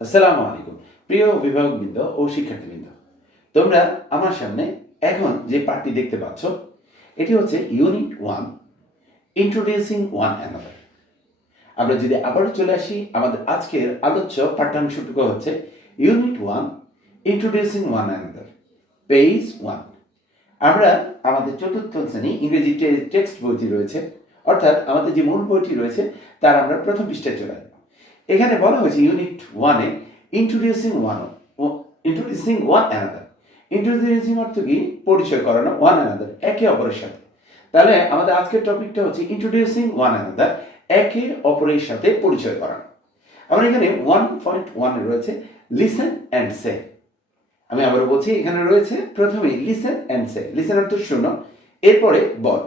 আসসালামু আলাইকুম প্রিয় অভিভাবকবৃন্দ ও শিক্ষার্থীবৃন্দ, তোমরা আমার সামনে এখন যে পাঠটি দেখতে পাচ্ছ এটি হচ্ছে ইউনিট 1 ইন্ট্রোডিউসিং ওয়ান অ্যানাদার। আমরা যদি আবারও চলে আসি, আমাদের আজকের আলোচ্য পাঠ্যাংশটুকু হচ্ছে unit 1 introducing one another, page 1। আমরা আমাদের চতুর্থ শ্রেণী ইংরেজি টেক্সট বইটি রয়েছে, অর্থাৎ আমাদের যে মূল বইটি রয়েছে তার আমরা প্রথম পৃষ্ঠায় চলে আসবো। এখানে বলা হয়েছে ইউনিট 1-এ ইন্ট্রোডিউসিং ওয়ান অ্যানাদার। ইন্ট্রোডিউসিং অর্থ কি? পরিচয় করানো, ওয়ান অ্যানাদার একে অপরের সাথে। তাহলে আমাদের আজকের টপিকটা হচ্ছে ইন্ট্রোডিউসিং ওয়ান অ্যানাদার, একে অপরের সাথে পরিচয় করানো। আমরা এখানে 1.1-এ রয়েছে লিসেন অ্যান্ড সে। আমি আবারও বলছি, এখানে রয়েছে প্রথমেই লিসেন অ্যান্ড সে। লিসেন অর্থ শোনো, এরপরে বল।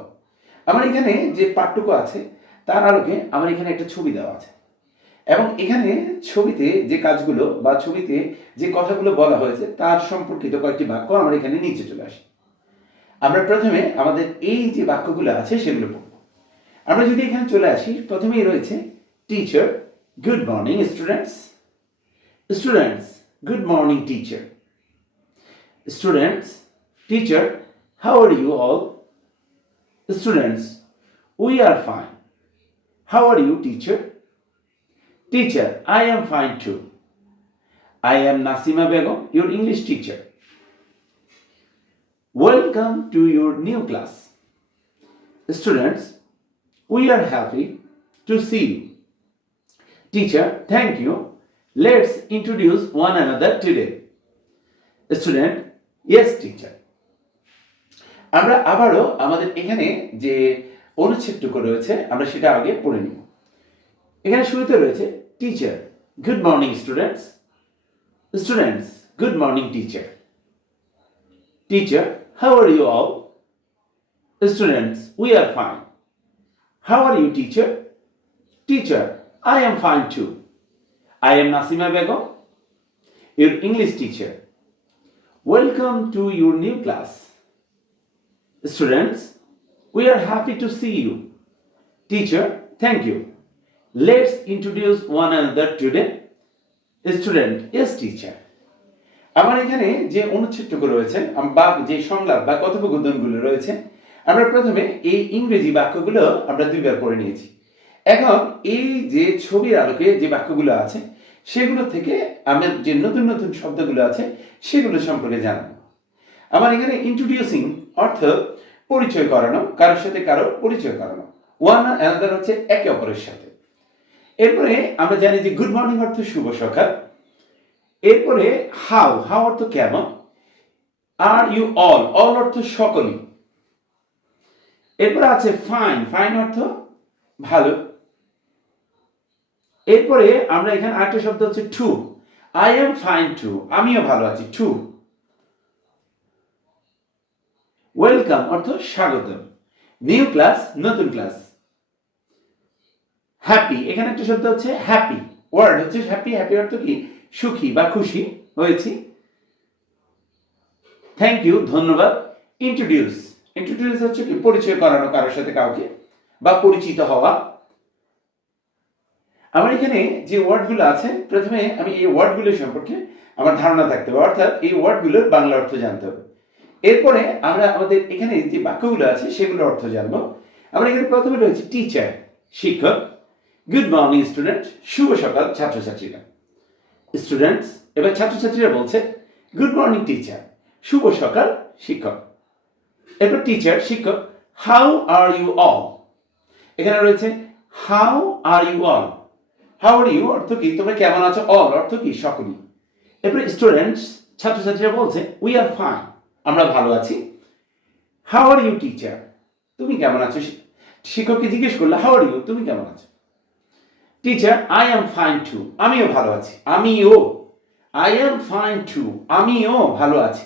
আমার এখানে যে পাঠটুকু আছে তার আলোকে আমার এখানে একটা ছবি দেওয়া আছে, এবং এখানে ছবিতে যে কাজগুলো বা ছবিতে যে কথাগুলো বলা হয়েছে তার সম্পর্কিত কয়েকটি বাক্য আমার এখানে নিচে চলে আসে। আমরা প্রথমে আমাদের এই যে বাক্যগুলো আছে সেগুলো পড়ব। আমরা যদি এখানে চলে আসি, প্রথমেই রয়েছে teacher, good morning students. Students, good morning teacher. Students, teacher, how are you all? Students, we are fine. How are you teacher? Teacher, I am fine too. I am Nasima Begum, your English teacher. Welcome to your new class. Students, we are happy to see you. Teacher, thank you. Let's introduce one another today. Student, yes teacher. আমরা আবারও আমাদের এখানে যে অনুচ্ছেদটুকু রয়েছে আমরা সেটা আগে পড়ে নিব। এখানে শুরুতে রয়েছে teacher, good morning students. Students, good morning teacher. Teacher, how are you all? Students, we are fine. How are you teacher? Teacher, I am fine too. I am Nasima Begum, your English teacher. Welcome to your new class. Students, we are happy to see you. Teacher, thank you. Let's introduce one another today. Student, yes teacher. আমার এখানে যে অনুচ্ছেদটুকু রয়েছে বা যে সংলাপ বা কথোপকথনগুলো রয়েছে, আমরা প্রথমে এই ইংরেজি বাক্যগুলো আমরা দুইবার পড়ে নিয়েছি। এখন এই যে ছবির আলোকে যে বাক্যগুলো আছে সেগুলো থেকে আমার যে নতুন নতুন শব্দগুলো আছে সেগুলো সম্পর্কে জানাবো। আমার এখানে ইন্ট্রোডিউসিং অর্থ পরিচয় করানো, কারোর সাথে কারো পরিচয় করানো। ওয়ান অ্যানাদার হচ্ছে একে অপরের সাথে। এরপরে আমরা জানি যে গুড মর্নিং অর্থ শুভ সকাল। এরপরে হাউ, হাউ অর্থ কেমন। আর ইউ অল, অল অর্থ সকলেই। এরপরে আছে ফাইন, ফাইন অর্থ ভালো। এরপরে আমরা এখানে আরেকটা শব্দ হচ্ছে too, I am fine too, আমিও ভালো আছি, টু। ওয়েলকাম অর্থ স্বাগতম। নিউ ক্লাস, নতুন ক্লাস। হ্যাপি, এখানে একটা শব্দ হচ্ছে হ্যাপি, ওয়ার্ড হচ্ছে হ্যাপি। হ্যাপি অর্থ কি? সুখী বা খুশি হয়েছি। থ্যাংক ইউ, ধন্যবাদ। ইন্ট্রোডিউস, ইন্ট্রোডিউস হচ্ছে কি? পরিচয় করানো কারোর সাথে কাউকে বা পরিচিত হওয়া। আমার এখানে যে ওয়ার্ডগুলো আছে, প্রথমে আমি এই ওয়ার্ডগুলো সম্পর্কে আমার ধারণা থাকতে হবে, অর্থাৎ এই ওয়ার্ডগুলোর বাংলা অর্থ জানতে হবে। এরপরে আমরা আমাদের এখানে যে বাক্যগুলো আছে সেগুলোর অর্থ জানবো। আমরা এখানে প্রথমে রয়েছে টিচার, শিক্ষক। গুড মর্নিং স্টুডেন্ট, শুভ সকাল ছাত্রছাত্রীরা। স্টুডেন্টস, এবার ছাত্রছাত্রীরা বলছে গুড মর্নিং টিচার, শুভ সকাল শিক্ষক। এরপর টিচার, শিক্ষক, হাউ আর ইউ অল। এখানে রয়েছে how are you all. How are you অর্থ কি? তোমরা কেমন আছো। অল অর্থ কি? সকলেই। এরপরে স্টুডেন্টস, ছাত্রছাত্রীরা বলছে উই আর ফাইন, আমরা ভালো আছি। হাউ আর ইউ টিচার, তুমি কেমন আছো। শিক্ষককে জিজ্ঞেস করলে হাউ আর ইউ, তুমি কেমন আছো। Teacher, I am fine too, আমিও ভালো আছি। আমিও, আই এম ফাইন টু, আমিও ভালো আছি।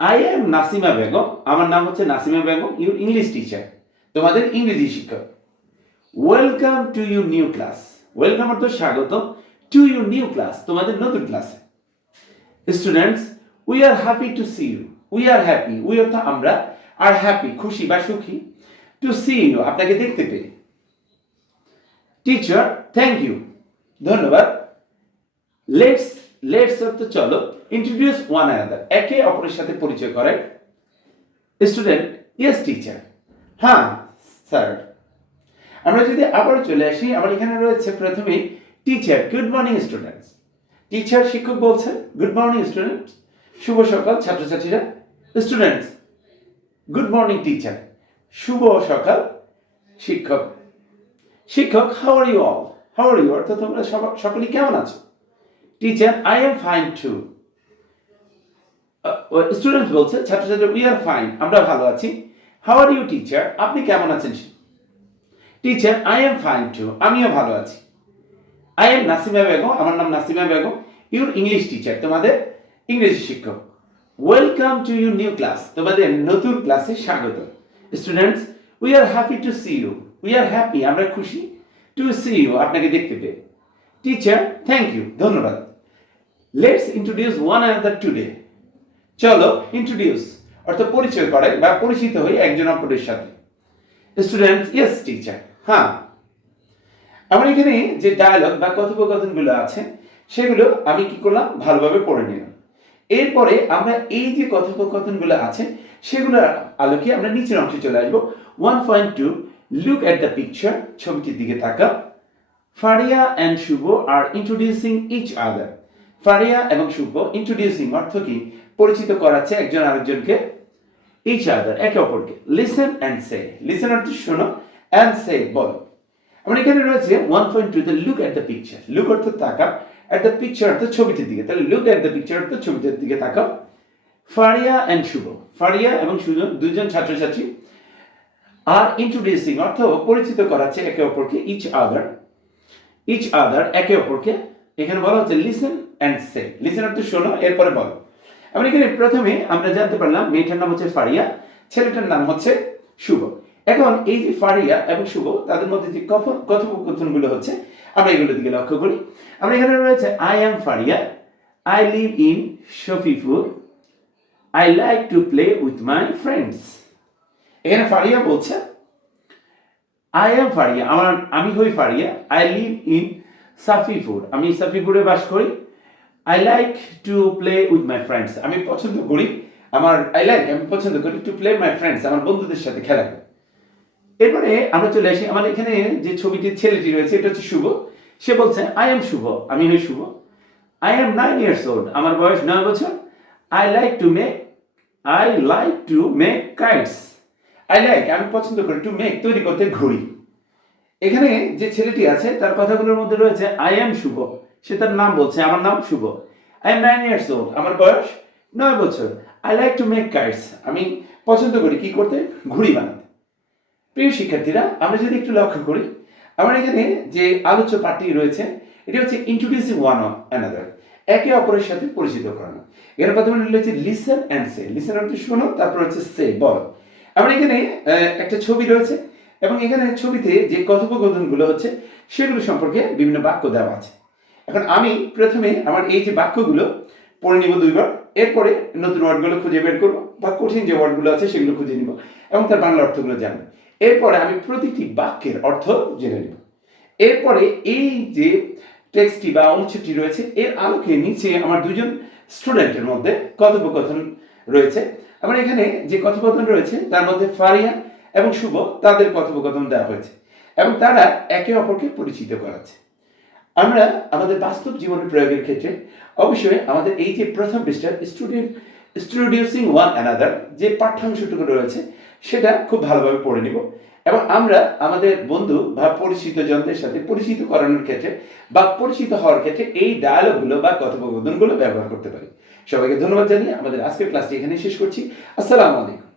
আই এম নাসিমা বেগম, আমার নাম হচ্ছে Nasima Begum, your English teacher, তোমাদের ইংরেজি শিক্ষক। Welcome to your new class, welcome অর্থ স্বাগত। টু ইউর নিউ ক্লাস, তোমাদের নতুন ক্লাসে। Students, we are happy to see you, we are happy, we অর্থ আমরা, আর হ্যাপি খুশি বা সুখী, টু সি ইউ আপনাকে দেখতে পেয়ে। টিচার, থ্যাংক ইউ, ধন্যবাদ। লেটস লেটস অর্থ চলো, ইন্ট্রোডিউস ওয়ান অ্যানাদার একে অপরের সাথে পরিচয় করায়। স্টুডেন্ট ইয়েস টিচার, হ্যাঁ স্যার। আমরা যদি আবার চলে আসি, আমার এখানে রয়েছে প্রথমে teacher, good morning students. Teacher শিক্ষক বলছেন গুড মর্নিং স্টুডেন্টস, শুভ সকাল ছাত্রছাত্রীরা। স্টুডেন্টস গুড মর্নিং টিচার, শুভ সকাল শিক্ষক। শিক্ষক how are you all, how are you অর্থাৎ তোমরা সকলেই কেমন আছো। Teacher I am fine too. Students বলছে ছাত্রছাত্রী উই আর ফাইন, আমরা ভালো আছি। হাউ আর ইউ টিচার, আপনি কেমন আছেন। Teacher I am fine too, আমিও ভালো আছি। আই এম নাসিমা বেগম, আমার নাম Nasima Begum. Your English teacher, তোমাদের ইংরেজি শিক্ষক। Welcome to your new class, তোমাদের নতুন ক্লাসে স্বাগত। Students we are happy to see you, we are happy, আমরা খুশি, টু সি ইউ, আপনাকে দেখতে পেয়ে। টিচার থ্যাংক ইউ, ধন্যবাদ। Let's introduce one another today, চলো ইন্ট্রোডিউস অর্থাৎ পরিচয় করাই বা পরিচিত হই একজন অপরের সাথে। স্টুডেন্টস ইয়েস টিচার, হ্যাঁ। আমার এখানে যে ডায়ালগ বা কথোপকথনগুলো আছে সেগুলো আমি কি করলাম, ভালোভাবে পড়ে নিলাম। এরপরে আমরা এই যে কথোপকথনগুলো আছে সেগুলোর আলোকে আমরা নিচের অংশে চলে আসবো। 1.2 লুক এট দ্য পিকচার, ছবিটির দিকে তাকাও। Faria and Shuvo are introducing each other. Faria এবং শুভ ইন্ট্রোডিউসিং অর্থ কি, পরিচিত করাচ্ছে একজন আরেকজনকে। ইচ আদার একে অপরকে। লিসেন অ্যান্ড সে, লিসেন অর্থ শোনো, অ্যান্ড সে বলো। আমার এখানে রয়েছে 1.2 the look at the picture, look অর্থ তাকাও, এট দ্য পিকচার অর্থ ছবিটির দিকে, তাহলে লুক এট দ্য পিকচার অর্থ ছবিটির দিকে তাকাও। ফারিয়া অ্যান্ড শুভ, ফারিয়া এবং শুভ দুজন ছাত্রছাত্রী। আর ইন্ট্রোডিউসিং অর্থ পরিচিত করাচ্ছে একে অপরকে, ইচ আদার, ইচ আদার একে অপরকে। এখানে বলা হচ্ছে লিসেন অ্যান্ড সে, লিসেন অর্থ শোনো, এরপরে বলো। আমরা এখানে প্রথমে আমরা জানতে পারলাম মেয়েটার নাম হচ্ছে ফারিয়া, ছেলেটার নাম হচ্ছে শুভ। এখন এই যে ফারিয়া এবং শুভ তাদের মধ্যে যে কথোপকথনগুলো হচ্ছে আমরা এগুলোর দিকে লক্ষ্য করি। আমরা এখানে রয়েছে I am Faria, I live in Shafipur, I like to play with my friends. এখানে ফারিয়া বলছে আই এম ফারিয়া, আমি হই ফারিয়া। আই লিভ ইন সাফিপুর, আমি সাফিপুরে বাস করি। I like to play with my friends, আমি পছন্দ করি, আমি পছন্দ করি টু প্লে মাই ফ্রেন্ডস, আমার বন্ধুদের সাথে খেলা করি। এরপরে আমরা চলে আসি, আমার এখানে যে ছবিটির ছেলেটি রয়েছে এটা হচ্ছে শুভ। সে বলছে আই এম শুভ, আমি হই শুভ। আই এম 9 years old, আমার বয়স 9 বছর। I like to make kites, আমি পছন্দ করি টু মেক তৈরি করতে ঘড়ি। এখানে যে ছেলেটি আছে তার কথাগুলোর মধ্যে রয়েছে আই এম শুভ, সে তার নাম বলছে, আমার নাম শুভ। আই এম 9 years old, আমার বয়স 9 বছর। I like to make kites, আমি পছন্দ করি কি করতে, ঘুড়ি বানাতে। প্রিয় শিক্ষার্থীরা, আমরা যদি একটু লক্ষ্য করি, আমার এখানে যে আলোচ্য পাঠটি রয়েছে এটি হচ্ছে ইন্ট্রোডিউসিং ওয়ান অ্যানাদার, একে অপরের সাথে পরিচিত করানো। এর প্রথমে রয়েছে লিসেন অ্যান্ড সে, লিসেন অর্থ শোনো, তারপর হচ্ছে সে বলো। আমার এখানে একটা ছবি রয়েছে এবং এখানে ছবিতে যে কথোপকথনগুলো হচ্ছে সেগুলো সম্পর্কে বিভিন্ন বাক্য দেওয়া আছে। এখন আমি প্রথমে আমার এই যে বাক্যগুলো পড়ে নিব দুইবার, এরপরে নতুন ওয়ার্ডগুলো খুঁজে বের করবো বা কঠিন যে ওয়ার্ডগুলো আছে সেগুলো খুঁজে নিব এবং তার বাংলা অর্থগুলো জানবো। এরপরে আমি প্রতিটি বাক্যের অর্থ জেনে নেব। এরপরে এই যে টেক্সটটি বা অনুচ্ছেদটি রয়েছে এর আলোকে নিচে আমার দুজন স্টুডেন্টের মধ্যে কথোপকথন রয়েছে। আমার এখানে যে কথোপকথন রয়েছে তার মধ্যে ফারিয়া এবং শুভ তাদের কথোপকথন দেওয়া হয়েছে এবং তারা একে অপরকে পরিচিত করাচ্ছে। আমরা আমাদের বাস্তব জীবনের প্রয়োগের ক্ষেত্রে অবশ্যই আমাদের এই যে প্রথম পৃষ্ঠা ইন্ট্রোডিউসিং ওয়ান অ্যানাদার যে পাঠ্যাংশটুকু রয়েছে সেটা খুব ভালোভাবে পড়ে নিব এবং আমরা আমাদের বন্ধু বা পরিচিত জনদের সাথে পরিচিত করানোর ক্ষেত্রে বা পরিচিত হওয়ার ক্ষেত্রে এই ডায়ালগগুলো বা কথোপকথনগুলো ব্যবহার করতে পারি। সবাইকে ধন্যবাদ জানিয়ে আমাদের আজকের ক্লাসটি এখানে শেষ করছি। আসসালামু আলাইকুম।